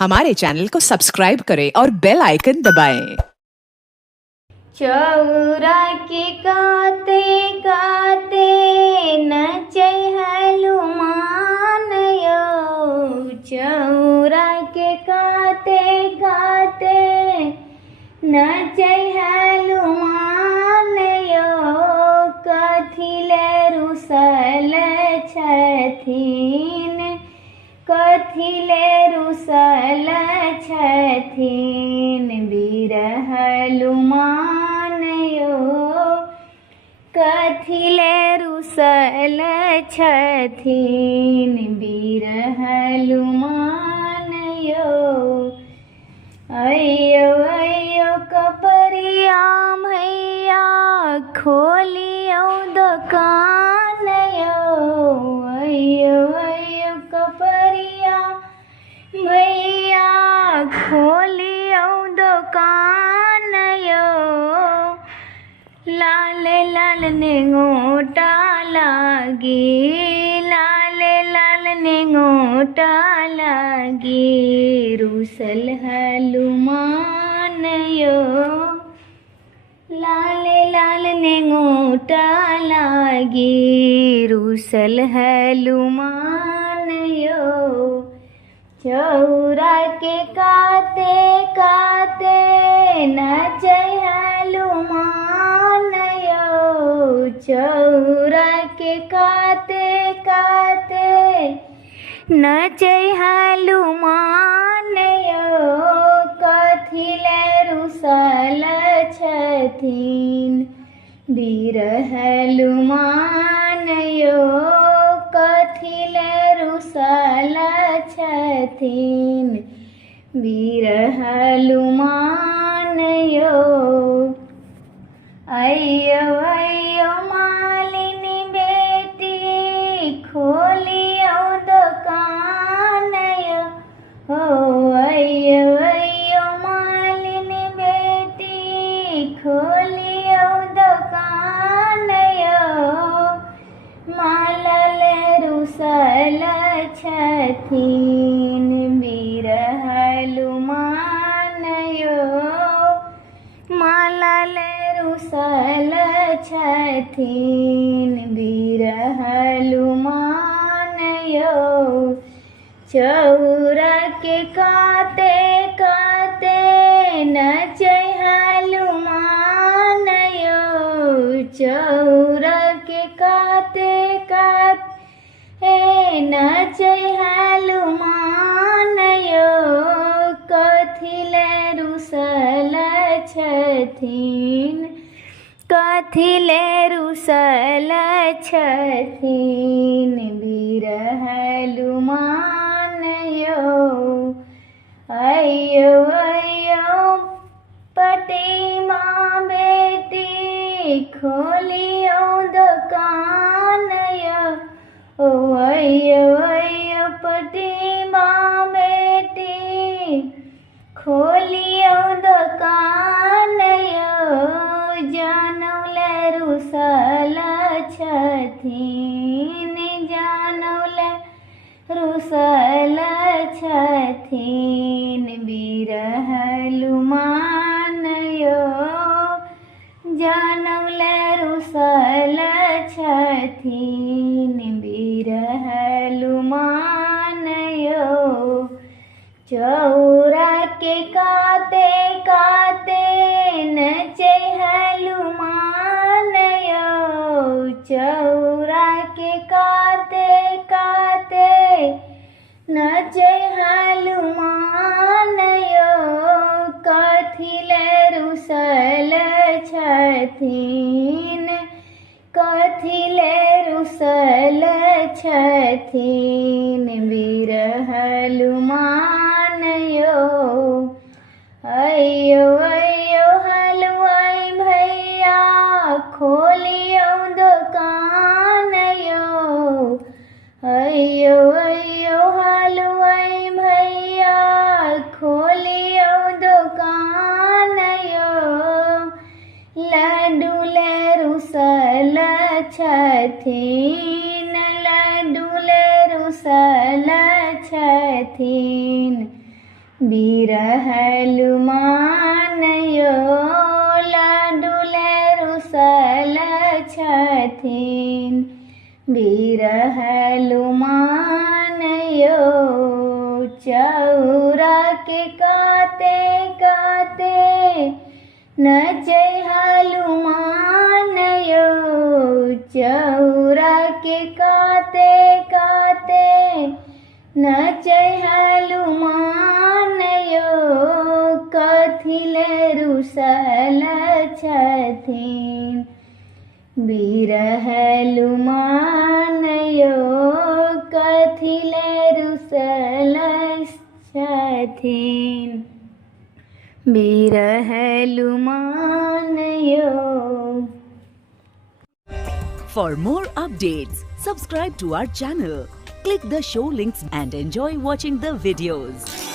हमारे चैनल को सब्सक्राइब करें और बेल आइकन दबाएं। चौरा के काते काते नचै हनुमान यो। चौरा के काते काते नचै हनुमान यो। कथिले रुसल छथिन, कथिले रुसल छथिन वीर हनुमान यो। कथिले रुसल छथिन वीर हनुमान यो। अयो अयो कपरिया मैया खोलियो दुकान यो। अयो अयो कपरिया मैया खोलियो दुकान यो। लाल लाल नेंगोटा लागे, लाल लाल नेंगोटा लागे रुसल हनुमान यो। लाल लाल नेंगोटा लागे रुसल हनुमान यो। चौरा के काते काते नचै हनुमान यो। चौरा के काते काते नचै हनुमान यो। कथिले रुसल छथिन वीर हनुमान यो। कथिले रुसल छथिन वीर हनुमान यो। अयो अयो मालिनी बेटी खोलियो दुकान यो। हो अयो अयो मालिनी बेटी खोलियो दुकान यो। मालल रुसल छथिन वीर हनुमान यो। मालल रुसल छथिन वीर हनुमान यो। चौरा के काते काते नचै हनुमान यो। चौरा के काते काते नचै हनुमान यो। कथिले रुसल छथिन, कथिले रुसल छथिन वीर हनुमान यो। अयो अयो पटिमा बेटी खोलियो दुकान यो। ओ अयो अयो पटिमा बेटी खोलियो दुकान यो। जानौले रुसल छथिन, जानौले रुसल छथिन वीर हनुमान यो। जानौले रुसल छथिन वीर हनुमान यो। चौरा के काते काते नचै हनुमान यो। चौरा के काते काते नचै हनुमान यो। कथिले रुसल छथिन, कथिले रुसल छथिन वीर हनुमान यो। अयो अयो हलवाई भैया खोलियो दुकान यो। अयो अयो हलवाई भैया खोलियो दुकान यो। लड्डूले रुसल छथिन, लड्डूले रुसल छथिन બિરહલુમાનયો લાડુલે રૂસલ છથીન બિરહલુમાનયો ચૌરા કે કાતે કાતે નચै હલુમાનયો ચૌરા કે કાતે કાતે નચै હલુમાનયો કથિલે રૂસલ છથીન બિરહલુમાનયો કથિલે રૂસલ છથીન બિરહલુમાનયો. For more updates, subscribe to our channel, click the show links and enjoy watching the videos.